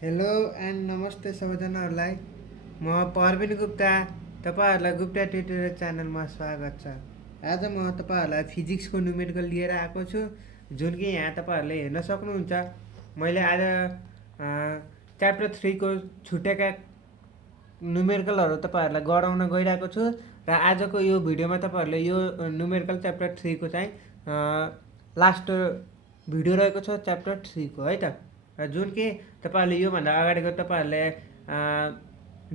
Hello and नमस्ते सबैजनाहरूलाई। म परवीन गुप्ता, तपाईँहरूलाई गुप्ता ट्युटोरियल च्यानलमा स्वागत छ। आज म तपाईँहरूलाई फिजिक्सको न्युमेरिकल लिएर आएको छु, जुन कि यहाँ तपाईँहरूले हेर्न सक्नुहुन्छ। मैले आज च्याप्टर 3 को छुटेका न्युमेरिकलहरू तपाईँहरूलाई गराउन गइरहेको छु र आजको यो भिडियोमा तपाईँहरूले यो न्युमेरिकल च्याप्टर 3 को चाहिँ लास्ट भिडियो रहेको छ च्याप्टर 3 को है त। जुन कि तपाईँहरूले योभन्दा अगाडिको तपाईँहरूले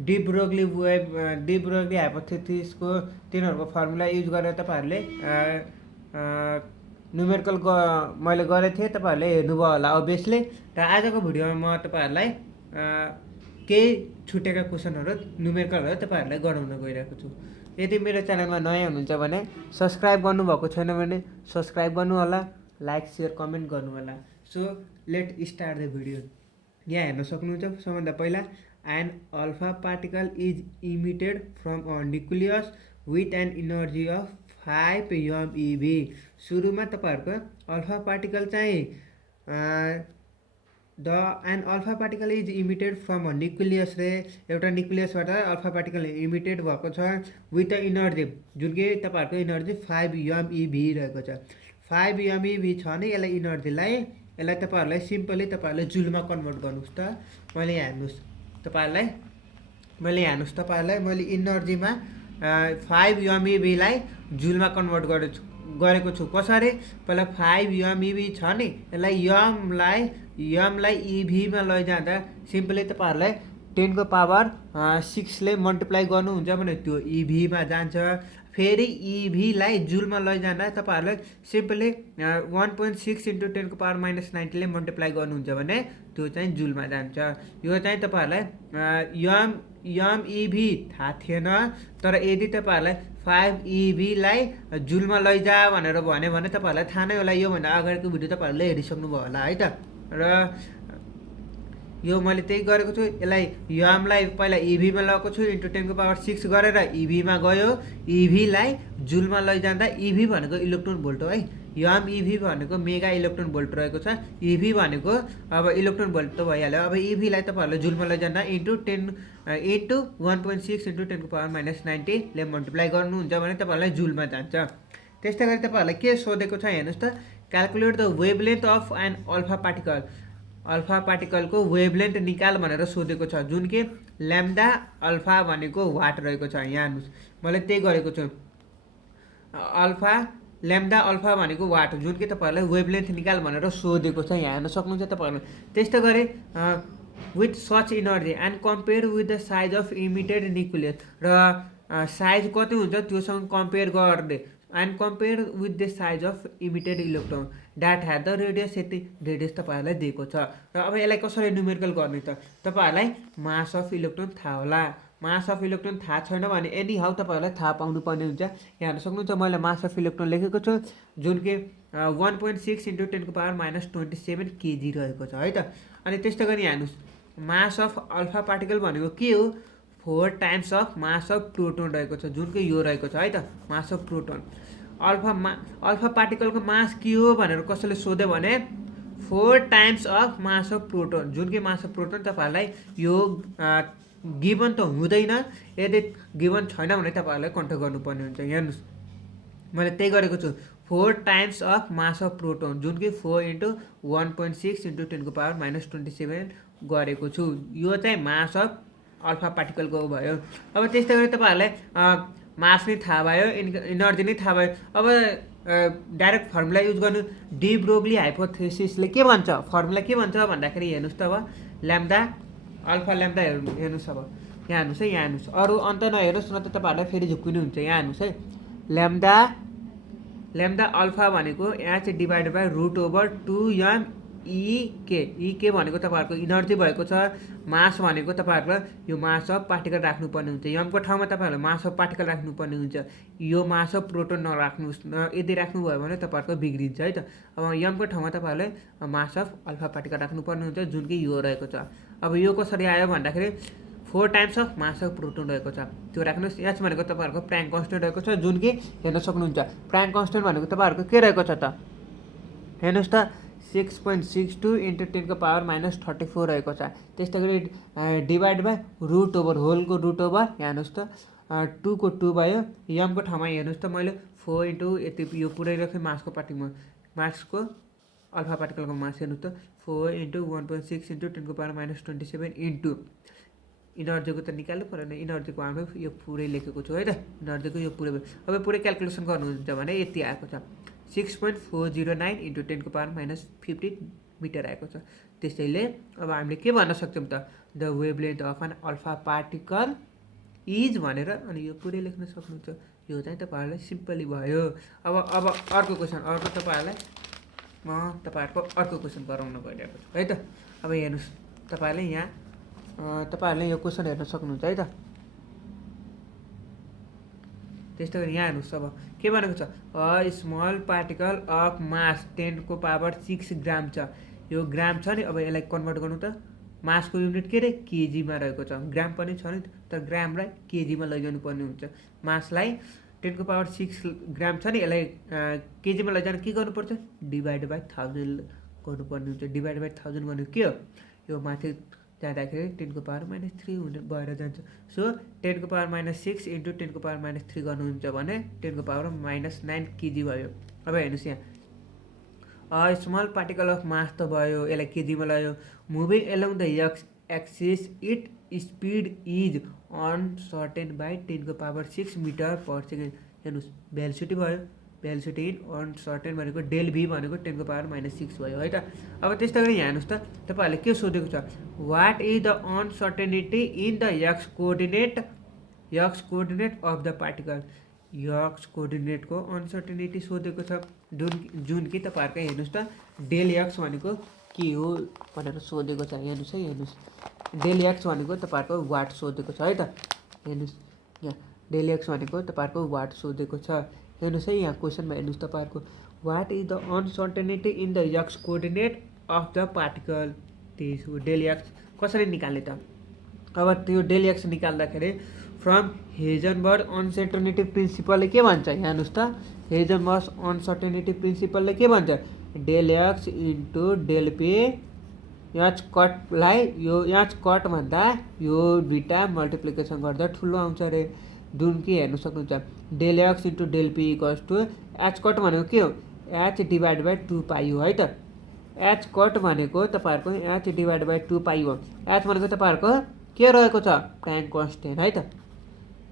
डी ब्रोग्ली हाइपोथेसिसको तिनीहरूको फर्मुला युज गरेर तपाईँहरूले न्युमेरिकल मैले गरेको थिएँ, तपाईँहरूले हेर्नुभयो होला अभियसली। र आजको भिडियोमा म तपाईँहरूलाई केही छुटेका क्वेसनहरू न्युमेरिकलहरू तपाईँहरूलाई गराउन गइरहेको छु। यदि मेरो च्यानलमा नयाँ हुनुहुन्छ भने सब्सक्राइब गर्नुभएको छैन भने सब्सक्राइब गर्नु होला, लाइक शेयर कमेन्ट गर्नु होला। So let start the video. यहाँ हेर्न सक्नुहुन्छ सबभन्दा पहिला an alpha particle is emitted from a nucleus with an energy of 5 MeV। सुरुमा तपाईँहरूको अल्फा पार्टिकल चाहिँ an alpha particle is emitted from a nucleus रे एउटा न्युक्लियसबाट अल्फा पार्टिकल इमिटेड भएको छ विथ अ इनर्जी, जुन कि तपाईँहरूको इनर्जी 5 MeV रहेको छ। 5 MeV छ भने यसलाई तपाईँहरूलाई सिम्पली तपाईँहरूले जुलमा कन्भर्ट गर्नुहोस् त। मैले हेर्नुहोस् तपाईँहरूलाई मैले इनर्जीमा 5 MeV लाई जुलमा कन्भर्ट गरेको छु। कसरी? पहिला 5 MeV छ नि, यसलाई यमलाई इभीमा लैजाँदा सिम्पली तपाईँहरूलाई 10 को पावर 6 ले मल्टिप्लाई गर्नुहुन्छ भने त्यो इभीमा जान्छ। फेरि इभीलाई जुलमा लैजाँदा तपाईँहरूले सिम्पली 1.6 × 10 को पावर -90 ले मल्टिप्लाई गर्नुहुन्छ भने त्यो चाहिँ जुलमा जान्छ। यो चाहिँ तपाईँहरूलाई यम इभी थाहा थिएन, तर यदि तपाईँहरूलाई 5 EV लाई जुलमा लैजा भनेर भन्यो भने तपाईँहरूलाई थाहा नै होला। योभन्दा अगाडिको भिडियो तपाईँहरूले हेरिसक्नुभयो होला है त। र यो मैले त्यही गरेको छु। यसलाई यमलाई पहिला इभीमा लगेको छु, × 10 को पावर 6 गरेर इभीमा गयो। इभीलाई जुलमा लैजाँदा इभी भनेको इलेक्ट्रोन भोल्ट हो है, यम इभी भनेको मेगा इलेक्ट्रोन भोल्ट रहेको छ। इभी भनेको अब इलेक्ट्रोन भोल्ट त भइहाल्यो। अब इभीलाई तपाईँहरूले जुलमा लैजाँदा × 1.6 × 10 को पावर -90 ले मल्टिप्लाई गर्नुहुन्छ भने तपाईँहरूलाई जुलमा जान्छ। त्यस्तै गरी तपाईँहरूलाई के सोधेको छ हेर्नुहोस् त। Calculate the wavelength of an alpha particle. Alpha पार्टिकलको वेभलेन्थ निकाल भनेर सोधेको छ, जुन कि ल्याम्डा अल्फा भनेको वाट रहेको छ। यहाँ हेर्नुहोस् मैले त्यही गरेको छु। ल्याम्डा अल्फा भनेको वाट, जुन कि तपाईँहरूलाई वेभलेन्थ निकाल भनेर सोधेको छ। यहाँ हेर्न सक्नुहुन्छ तपाईँहरूले। त्यस्तै गरी with such energy and compare with the size of emitted nucleus. र साइज कति हुन्छ त्योसँग कम्पेयर गर्ने and compare with the size of emitted electron that had the radius. यति रेडियस तपाईँहरूलाई दिएको छ। र अब यसलाई कसरी न्युमेरिकल गर्ने त? तपाईँहरूलाई मास अफ इलेक्ट्रोन थाहा होला। मास अफ इलेक्ट्रोन थाहा छैन भने एनी हाउ तपाईँहरूलाई थाहा पाउनु पर्ने हुन्छ। यहाँ हेर्न सक्नुहुन्छ मैले मास अफ इलेक्ट्रोन लेखेको छु, जुन कि 1.6 × 10 को पावर -27 kg रहेको छ है त। अनि त्यस्तै गरी हेर्नुहोस् मास अफ अल्फा पार्टिकल भनेको के हो? 4 times of mass of proton रहेको छ, जुन कि यो रहेको छ है त, मास अफ प्रोटोन। अल्फा पार्टिकलको मास के हो भनेर कसैले सोध्यो भने 4 times of mass of proton, जुन कि मास अफ प्रोटोन तपाईँहरूलाई यो गिभन त हुँदैन। यदि गिभन छैन भने तपाईँहरूलाई कन्ट्याक्ट गर्नुपर्ने हुन्छ। हेर्नुहोस् मैले त्यही गरेको छु। 4 times of mass of proton, जुन कि 4 × 1.6 × 10 को पावर -27 गरेको छु। यो चाहिँ मास अफ अल्फा पार्टिकलको भयो। अब त्यस्तै गरी तपाईँहरूलाई मास नै थाहा भयो, इनर्जी नै थाहा भयो। अब डाइरेक्ट फर्मुला युज गर्नु। डी ब्रोग्ली हाइपोथेसिसले के भन्छ? फर्मुला के भन्छ भन्दाखेरि हेर्नुहोस् त। अब ल्याम्डा अल्फा ल्याम्डा हेर्नुहोस्। अब यहाँ हेर्नुहोस् है, यहाँ हेर्नुहोस्, अरू अन्त नहेर्नुहोस् न त तपाईँहरूलाई फेरि झुक्किनुहुन्छ। यहाँ हेर्नुहोस् है, ल्याम्डा अल्फा भनेको यहाँ चाहिँ डिभाइडेड बाई √2m EK भनेको तपाईँहरूको इनर्जी भएको छ। मास भनेको तपाईँहरूको यो मास अफ पार्टिकल राख्नुपर्ने हुन्छ। यमको ठाउँमा तपाईँहरूले मास अफ पार्टिकल राख्नुपर्ने हुन्छ। यो मास अफ प्रोटोन नराख्नुहोस् न, यदि राख्नुभयो भने तपाईँहरूको बिग्रिन्छ है त। अब यमको ठाउँमा तपाईँहरूले मास अफ अल्फा पार्टिकल राख्नुपर्ने हुन्छ, जुन कि यो रहेको छ। अब यो कसरी आयो भन्दाखेरि 4 times of mass of proton रहेको छ, त्यो राख्नुहोस्। एच भनेको तपाईँहरूको प्ल्याङ्क कन्स्टेन्ट रहेको छ, जुन कि हेर्न सक्नुहुन्छ। प्ल्याङ्क कन्स्टेन्ट भनेको तपाईँहरूको के रहेको छ त? हेर्नुहोस् त, 6.62 इन्टु 10⁻⁻34 रहेको छ। त्यस्तै गरी डिभाइड बाई रुट ओभर, होलको रुट ओभर यहाँ हेर्नुहोस् त 2 को 2 भयो। यमको ठाउँमा हेर्नुहोस् त मैले 4 इन्टु यति यो पुरै राखेँ मासको पार्टिकल, मासको अल्फा पार्टिकलको मास हेर्नुहोस् त 4 इन्टु 1.6 इन्टु 10⁻27 इन्टु इनर्जीको त निकाल्नु परेन, इनर्जीको हाम्रो यो पुरै लेखेको छु है त, इनर्जीको यो पुरै। अब पुरै क्यालकुलेसन गर्नुहुन्छ भने यति आएको छ 6.409 इन्टु 10⁻15 मिटर आएको छ। त्यसैले अब हामीले के भन्न सक्छौँ त, the wavelength of an alpha particle is भनेर अनि यो पुरै लेख्न सक्नुहुन्छ। यो चाहिँ तपाईँहरूलाई सिम्पली भयो। अब अर्को क्वेसन, अर्को तपाईँहरूलाई म तपाईँहरूको अर्को क्वेसन गराउन गइरहेको छु है त। अब हेर्नुहोस् तपाईँहरूले यहाँ तपाईँहरूले यो क्वेसन हेर्न सक्नुहुन्छ है त। त्यस्तै गरी यहाँ हेर्नुहोस् अब के भनेको छ, अ स्मल पार्टिकल अफ मास 10⁻6 ग्राम छ। यो ग्राम छ नि, अब यसलाई कन्भर्ट गर्नु त मासको युनिट के अरे केजीमा रहेको छ, ग्राम पनि छ नि तर ग्रामलाई केजीमा लैजानु पर्ने हुन्छ। मासलाई 10⁻6 ग्राम छ नि, यसलाई केजीमा लैजान के गर्नुपर्छ, डिभाइड बाई 1000 गर्नुपर्ने हुन्छ। डिभाइड बाई 1000 भनेको के हो, यो माथि जाँदाखेरि 10⁻³ हुने भएर जान्छ। सो 10⁻6 इन्टु 10⁻³ गर्नुहुन्छ भने 10⁻⁻9 केजी भयो। अब हेर्नुहोस् यहाँ a small particle of mass त भयो, यसलाई केजीमा लयो। Moving along the X axis it speed is uncertain by 10⁻6 metre per second. हेर्नुहोस् भेलोसिटी भयो, भेलोसिटी इन अनसर्टेन भनेको डेल भी भनेको 10⁻6 भयो है त। अब त्यस्तै गरी यहाँ हेर्नुहोस् त तपाईँहरूले के सोधेको छ, what is the uncertainty in the X coordinate of the particle. X कोअर्डिनेटको अनसर्टेनिटी सोधेको छ, जुन कि तपाईँहरूको हेर्नुहोस् त डेल एक्स भनेको के हो भनेर सोधेको छ। हेर्नुहोस् है, हेर्नुहोस् डेल एक्स भनेको तपाईँहरूको वाट सोधेको छ है त। हेर्नुहोस् यहाँ डेल एक्स भनेको तपाईँहरूको वाट सोधेको छ। हेर्नुहोस् है यहाँ क्वेसनमा हेर्नुहोस् तपाईँहरूको what is the uncertainty in the X coordinate of the particle. त्यही हो डेल एक्स कसरी निकाल्ने त। अब त्यो डेल एक्स निकाल्दाखेरि फ्रम हेजनबर्ग अनसर्टेनिटी प्रिन्सिपलले के भन्छ, यहाँ हेर्नुहोस् त हेजनबर्ग अनसर्टेनिटी प्रिन्सिपलले के भन्छ, del x into del P H कटलाई यो एच कट भन्दा यो दुईवटा मल्टिप्लिकेसन गर्दा ठुलो आउँछ अरे, जुन कि हेर्नु सक्नुहुन्छ del x into del P equals to H cut भनेको के हो, एच डिभाइड बाई 2 पाई हो है त। एच कट भनेको तपाईँहरूको एच डिभाइड बाई 2 पाई हो। एच भनेको तपाईँहरूको के रहेको छ, प्लाङ्क कन्स्टेन्ट है त।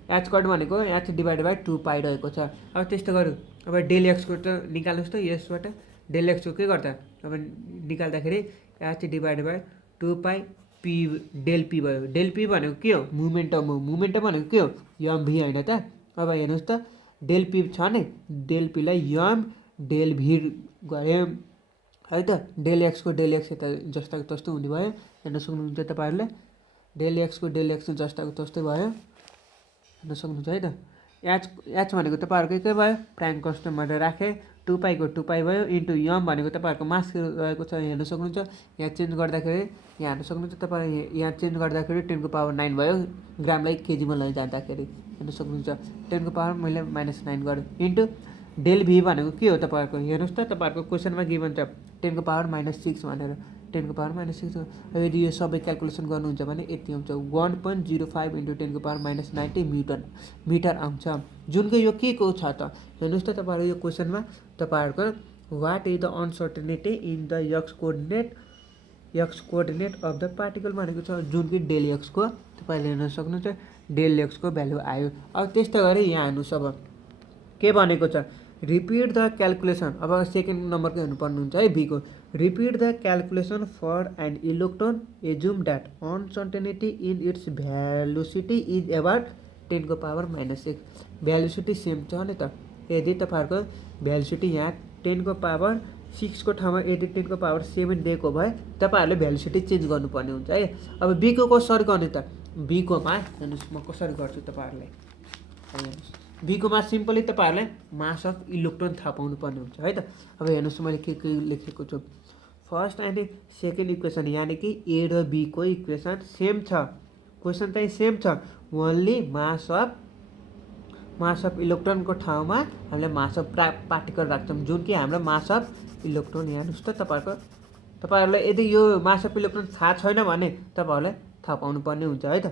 एच कट भनेको एच डिभाइड बाई 2 पाई रहेको छ। अब त्यस्तो गरौँ, अब डेल एक्सको त निकाल्नुहोस् त, यसबाट डेल एक्सको के गर्दा अब निकाल्दाखेरि H divide by 2 pi P del P भयो। डेल पी भनेको के हो, मोमेन्टम हो। मोमेन्टम भनेको के हो, यम भी होइन त। अब हेर्नुहोस् त डेल पी छ नि, डेल पीलाई यम डेल भी गऱ्यो है त। डेल एक्सको डेल एक्स यता जस्ताको तस्तै हुने भयो, हेर्न सक्नुहुन्छ तपाईँहरूले डेल एक्सको डेल एक्स जस्ताको तस्तै भयो, हेर्न सक्नुहुन्छ है त। एच भनेको तपाईँहरूको के भयो, प्राइम कन्स्टेन्टबाट राखेँ 2 पाईको 2 पाई भयो इन्टु यम भनेको तपाईँहरूको मास रहेको छ, हेर्न सक्नुहुन्छ। यहाँ चेन्ज गर्दाखेरि यहाँ हेर्न सक्नुहुन्छ तपाईँले, यहाँ चेन्ज गर्दाखेरि 10⁻9 भयो, ग्रामलाई केजीमा लैजाँदाखेरि हेर्न सक्नुहुन्छ 10⁻⁻9 गरेँ इन्टु डेल भी भनेको के हो तपाईँहरूको, हेर्नुहोस् त तपाईँहरूको क्वेसनमा गिभन छ 10⁻6 भनेर, 10⁻6। यदि यो सबै क्यालकुलेसन गर्नुहुन्छ भने यति आउँछ 1.05 इन्टु 10⁻90 मिटर आउँछ, जुनको यो के को छ त। हेर्नुहोस् त तपाईँहरू यो क्वेसनमा तपाईँहरूको what is the uncertainty in the X coordinate of the particle भनेको छ, जुन कि डेल एक्सको तपाईँले हेर्न सक्नुहुन्छ डेल एक्सको भ्यालु आयो। अब त्यस्तै गरी यहाँ हेर्नुहोस् अब के भनेको छ, रिपिट द क्यालकुलेसन। अब सेकेन्ड नम्बरको हेर्नुपर्ने हुन्छ है बीको, repeat the calculation for an electron assume that uncertainty in its velocity is about 10⁻6। Velocity same छ नि त। यदि तपाईँहरूको भ्यालुसिटी यहाँ 10⁻6 को ठाउँमा यदि 10⁻7 दिएको भए तपाईँहरूले भ्यालुसिटी चेन्ज गर्नुपर्ने हुन्छ है। अब बीको कसरी गर्ने त, बीकोमा हेर्नुहोस् म कसरी गर्छु तपाईँहरूलाई, हेर्नुहोस् बीकोमा सिम्पली तपाईँहरूले मास अफ इलेक्ट्रोन थाहा पाउनु पर्ने हुन्छ है त। अब हेर्नुहोस् मैले के लेखेको छु, फर्स्ट एन्ड सेकेन्ड इक्वेसन यानि कि ए र बीको इक्वेसन सेम छ, क्वेसन चाहिँ सेम छ, ओन्ली मास अफ इलेक्ट्रोनको ठाउँमा हामीले मास अफ पार्टिकल राख्छौँ, जुन कि हाम्रो मास अफ इलेक्ट्रोन यहाँ हेर्नुहोस् त तपाईँहरूलाई यदि यो मास अफ इलेक्ट्रोन थाहा छैन भने तपाईँहरूलाई थाहा पाउनुपर्ने हुन्छ है त।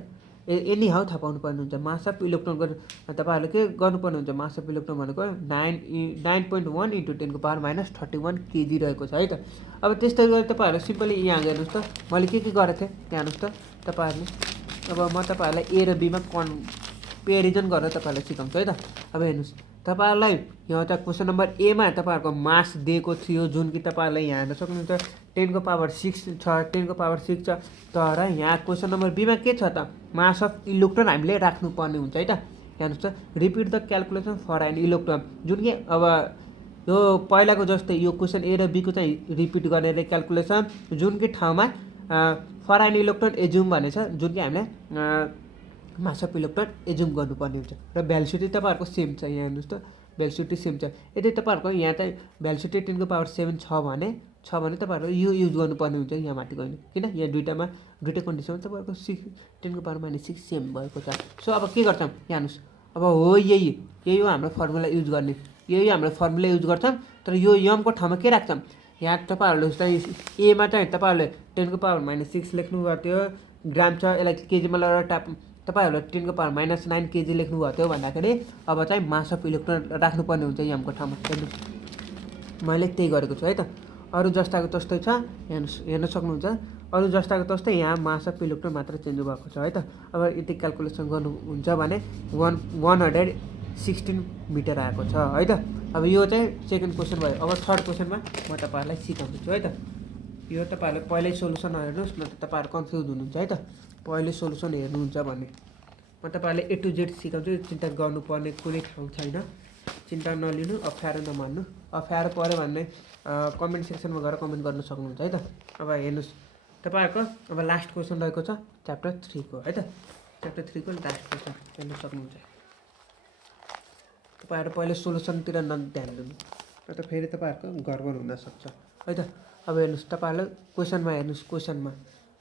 एनी हाउ थाहा पाउनुपर्ने हुन्छ। मास अफ इलेक्ट्रोनको तपाईँहरूले के गर्नुपर्ने हुन्छ, मास अफ इलेक्ट्रोन भनेको 9.1 × 10⁻31 kg रहेको छ है त। अब त्यस्तै गरी तपाईँहरू सिम्पली यहाँ हेर्नुहोस् त मैले के गरेको थिएँ यहाँ हेर्नुहोस् त तपाईँहरूले। अब म तपाईँहरूलाई ए र बीमा कम्पेरिजन गरेर तपाईँहरूलाई सिकाउँछु है त। अब हेर्नुहोस् तपाईँहरूलाई यहाँ त क्वेसन नम्बर एमा तपाईँहरूको मास दिएको थियो जुन कि तपाईँहरूले यहाँ हेर्न सक्नुहुन्छ 10⁻6 छ, 10⁻6 छ। तर यहाँ क्वेसन नम्बर बीमा के छ त, मास अफ इलेक्ट्रोन हामीले राख्नुपर्ने हुन्छ है त। हेर्नुहोस् त repeat the calculation for an electron, जुन कि अब यो पहिलाको जस्तै यो क्वेसन ए र बीको चाहिँ रिपिट गर्ने क्यालकुलेसन, जुन कि ठाउँमा फर एन इलेक्ट्रोन एज्युम भनेछ, जुन कि हामीले मास अफ इलेक्ट्रोन एज्युम गर्नुपर्ने हुन्छ। र भ्यालुसिटी तपाईँहरूको सेम छ, यहाँ हेर्नुहोस् त भ्यालुसिटी सेम छ। यदि तपाईँहरूको यहाँ चाहिँ भ्यालुसिटी 10⁻7 छ भने तपाईँहरू यो युज गर्नुपर्ने हुन्छ, यहाँ माथिको होइन, किन यहाँ दुइटै कन्डिसनमा तपाईँहरूको 10⁻6 सेम भएको छ। सो अब के गर्छौँ यहाँ हेर्नुहोस्, अब हो यही हो हाम्रो फर्मुला युज गर्ने, यही हाम्रो फर्मुला युज गर्छौँ। तर यो यमको ठाउँमा के राख्छौँ, यहाँ तपाईँहरूले चाहिँ एमा चाहिँ तपाईँहरूले 10⁻6 लेख्नुभएको थियो ग्राम छ, यसलाई केजीमा लगाएर तपाईँहरूले 10⁻9 kg लेख्नुभएको थियो भन्दाखेरि अब चाहिँ मास अफ इलेक्ट्रोन राख्नुपर्ने हुन्छ यमको ठाउँमा। हेर्नुहोस् मैले त्यही गरेको छु है त। अरू जस्ताको तस्तै छ, हेर्न सक्नुहुन्छ। अरू जस्ताको तस्तै यहाँ मास अफ इलेक्ट्रोन मात्र चेन्ज भएको छ है त। अब यति क्यालकुलेसन गर्नुहुन्छ भने 116 मिटर आएको छ है त। अब यो चाहिँ सेकेन्ड क्वेसन भयो। अब थर्ड क्वेसनमा म तपाईँहरूलाई सिकाउँछु है त। यो तपाईँहरूले पहिल्यै सोल्युसन हेर्नुहोस्, न त तपाईँहरू कन्फ्युज हुनुहुन्छ है त पहिले सोल्युसन हेर्नुहुन्छ भने। म तपाईँहरूले A to Z सिकाउँछु, चिन्ता गर्नुपर्ने कुनै ठाउँ छैन, चिन्ता नलिनु, अप्ठ्यारो नमान्नु। अप्ठ्यारो पऱ्यो भने कमेन्ट सेक्सनमा गएर कमेन्ट गर्न सक्नुहुन्छ है त। अब हेर्नुहोस् तपाईँहरूको अब लास्ट क्वेसन रहेको छ च्याप्टर 3 को है त। च्याप्टर 3 को लास्ट क्वेसन हेर्न सक्नुहुन्छ। तपाईँहरू पहिले सोल्युसनतिर ध्यान दिनु, र त फेरि तपाईँहरूको गडबड हुनसक्छ है त। अब हेर्नुहोस् तपाईँहरूले क्वेसनमा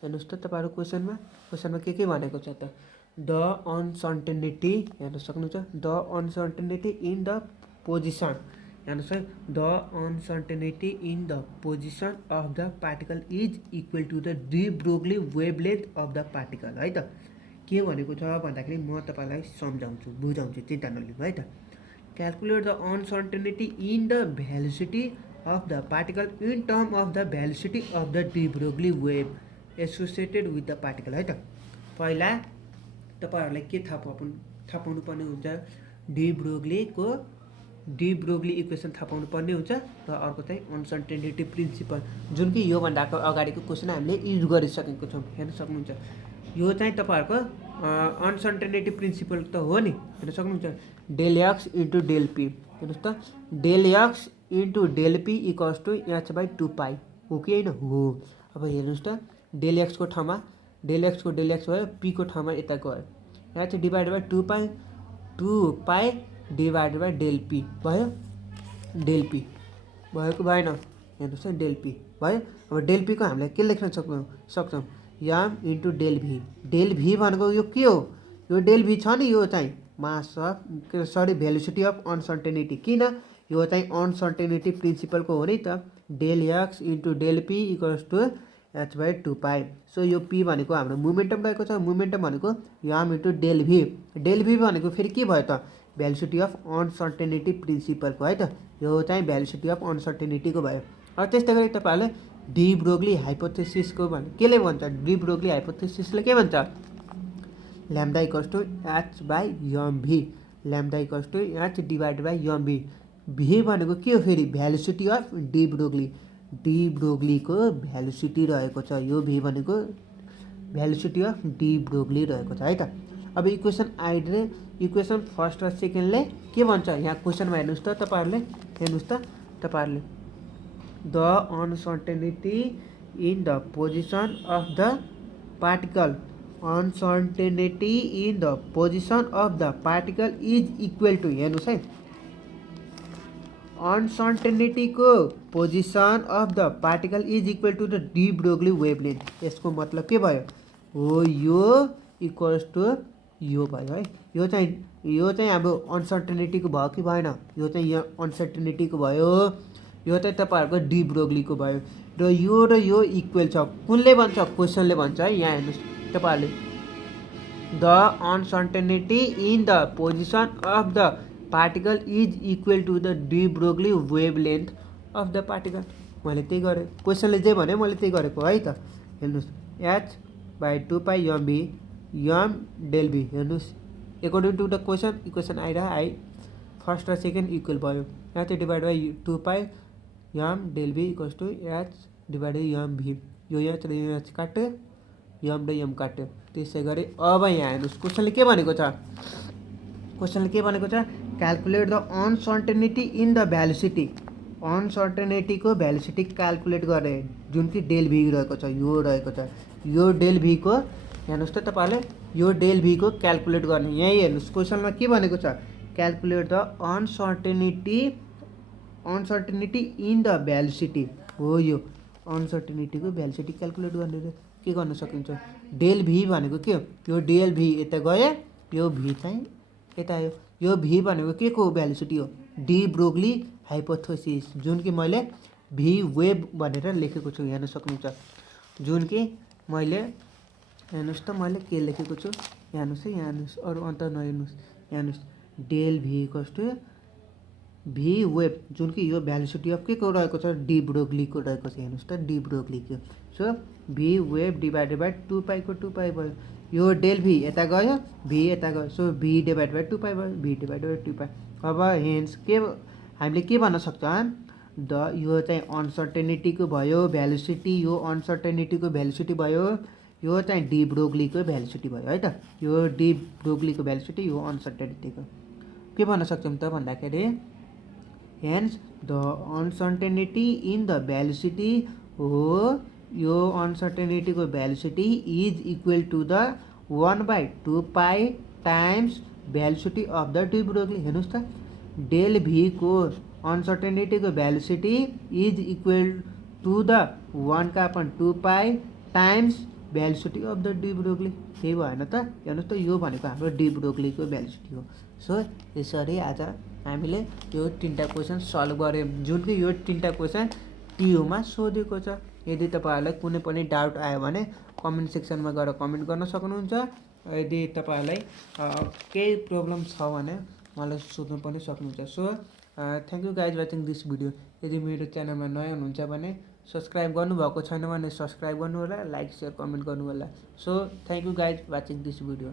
हेर्नुहोस् त तपाईँहरू क्वेसनमा के भनेको छ त, द अनसर्टेनिटी हेर्न सक्नुहुन्छ, the uncertainty in the position, हेर्नुहोस् है, the uncertainty in the position of the particle is equal to the de Broglie wavelength of the particle है त। के भनेको छ भन्दाखेरि म तपाईँलाई सम्झाउँछु, बुझाउँछु, चिन्ता नलिनु है त। Calculate the uncertainty in the velocity of the particle in term of the velocity of the de Broglie wave associated with the particle है त। पहिला तपाईँहरूलाई के थाहा पाउनु पर्ने हुन्छ, डी ब्रोग्ली इक्वेसन थाहा पाउनु पर्ने हुन्छ। र अर्को चाहिँ अनसर्टेनिटी प्रिन्सिपल, जुन कि योभन्दा अगाडिको क्वेसन हामीले युज गरिसकेको छौँ, हेर्न सक्नुहुन्छ। यो चाहिँ तपाईँहरूको अनसर्टेनिटी प्रिन्सिपल त हो नि, हेर्न सक्नुहुन्छ। Del x into del P, हेर्नुहोस् त del x into del P equals to h/2π हो कि होइन, हो। अब हेर्नुहोस् त डेल एक्सको ठाउँमा डेल एक्स भयो, पीको ठाउँमा यता गयो, यहाँ चाहिँ divided by 2π divided by del P भयो, डेल पी भएको भएन, हेर्नुहोस् है डेल पी भयो। अब डेल पीको हामीले के लेख्न सक्छौँ, यम इन्टु डेल भी। डेल भी भनेको यो के हो, यो डेल भी छ नि, यो चाहिँ mass of velocity of uncertainty. किन, यो चाहिँ अनसर्टेनिटी प्रिन्सिपलको हो नि त। Del x into del P equals to h/2π। So यो पी भनेको हाम्रो मोमेन्टम रहेको छ, मोमेन्टम भनेको m into del v. Del भी भनेको फेरि के भयो त, भेलोसिटी अफ अनसर्टेनिटी प्रिन्सिपलको है त। यो चाहिँ भेलोसिटी अफ अनसर्टेनिटीको भयो। अब त्यस्तै गरी तपाईँहरूले डी ब्रोग्ली हाइपोथेसिसको केले भन्छ, डी ब्रोग्ली हाइपोथेसिसले के भन्छ, lambda equals to h/mv, lambda equals to h divided by mv। V भनेको के हो फेरि, भेलोसिटी अफ डी ब्रोग्लीको भेलोसिटी रहेको छ। यो भी भनेको भेलोसिटी अफ डी ब्रोग्ली रहेको छ है त। अब इक्वेसन फर्स्ट र सेकेन्डले के भन्छ, यहाँ क्वेसनमा हेर्नुहोस् त तपाईँहरूले, the uncertainty in the position of the particle, uncertainty in the position of the particle is equal to, हेर्नुहोस् है, अनसर्टेनिटीको position of the particle is equal to the de Broglie wavelength. यसको मतलब के भयो, हो यो इक्वल्स टु यो भयो है। यो चाहिँ अब अनसर्टेनिटीको भयो कि भएन, यो चाहिँ यहाँ अनसर्टेनिटीको भयो, यो चाहिँ तपाईँहरूको डी ब्रोग्लीको भयो र यो इक्वल छ कुनले भन्छ क्वेसनले भन्छ है यहाँ हेर्नुहोस् तपाईँहरूले the uncertainty in the position of the particle is equal to the de Broglie wavelength of the particle मैले त्यही गरेँ क्वेसनले जे भन्यो मैले त्यही गरेको है त हेर्नुहोस् h/2π यम भी यम डेल भी हेर्नुहोस् according to the question equation आइरह फर्स्ट र सेकेन्ड इक्वल भयो यहाँ चाहिँ divide by 2π M del V equals to h divide by M V यो h र यो h काट्यो यम र यम काट्यो त्यसै गरी अब यहाँ हेर्नुहोस् क्वेसनले के भनेको छ calculate the uncertainty in the velocity अनसर्टेनिटीको भ्यालुसिटी क्यालकुलेट गरे जुन कि डेल भी रहेको छ यो डेल भीको हेर्नुहोस् त तपाईँहरूले यो डेल भीको क्यालकुलेट गर्ने यहीँ हेर्नुहोस् क्वेसनमा के भनेको छ calculate the uncertainty in the velocity हो यो अनसर्टेनिटीको भ्यालुसिटी क्यालकुलेट गर्ने के गर्न सकिन्छ डेल भी भनेको के हो यो डेल भी यता गयो यो भी चाहिँ यता आयो यो भी भनेको के को भ्यालुसिटी हो डी ब्रोग्ली हाइपोथेसिस जुन कि मैले भी वेभ भनेर लेखेको छु हेर्न सक्नुहुन्छ जुन कि मैले हेर्नुहोस् त मैले के लेखेको छु हेर्नुहोस् है यहाँ हेर्नुहोस् अरू अन्त नहेर्नुहोस् हेर्नुहोस् डेल भी कस्तो भी वेभ जुन कि यो भ्यालुसिटी अफ के को रहेको छ डी ब्रोग्लीको रहेको छ हेर्नुहोस् त डी ब्रोग्लीको so V wave divided by 2π को 2π भयो यो डेल भी यता गयो भी यता गयो सो भी डिभाइड बाई 2π भयो भी डिभाइड बाई 2π अब हेन्स के हामीले के भन्न सक्छ द यो चाहिँ अनसर्टेनिटीको भयो भ्यालुसिटी यो अनसर्टेनिटीको भ्यालुसिटी भयो यो चाहिँ डी ब्रोग्लीको भ्यालुसिटी भयो है त यो डी ब्रोग्लीको भ्यालुसिटी यो अनसर्टेनिटीको के भन्न सक्छौँ त भन्दाखेरि hence the uncertainty in the velocity हो यो अनसर्टेनिटीको velocity is equal to the 1/2π times velocity of the de Broglie हेर्नुहोस् त डेल भी को अनसर्टेनिटीको velocity is equal to the 1/2π times velocity of the de Broglie त्यही भएन त हेर्नुहोस् त यो भनेको हाम्रो डी ब्रोग्लीको भ्यालुसिटी हो सो यसरी आज हामीले यो तीनटा क्वेसन सल्भ गऱ्यौँ जुन कि यो तीनटा क्वेसन टियुमा सोधेको छ यदि तपाईँहरूलाई कुनै पनि डाउट आयो भने कमेन्ट सेक्सनमा गएर कमेन्ट गर्न सक्नुहुन्छ यदि तपाईँहरूलाई केही प्रब्लम छ भने मलाई सोध्नु पनि सक्नुहुन्छ so thank you guys watching this video यदि मेरो च्यानलमा नयाँ हुनुहुन्छ भने सब्सक्राइब गर्नुभएको छैन भने सब्सक्राइब गर्नु होला लाइक सेयर कमेन्ट गर्नु होला so thank you guys watching this video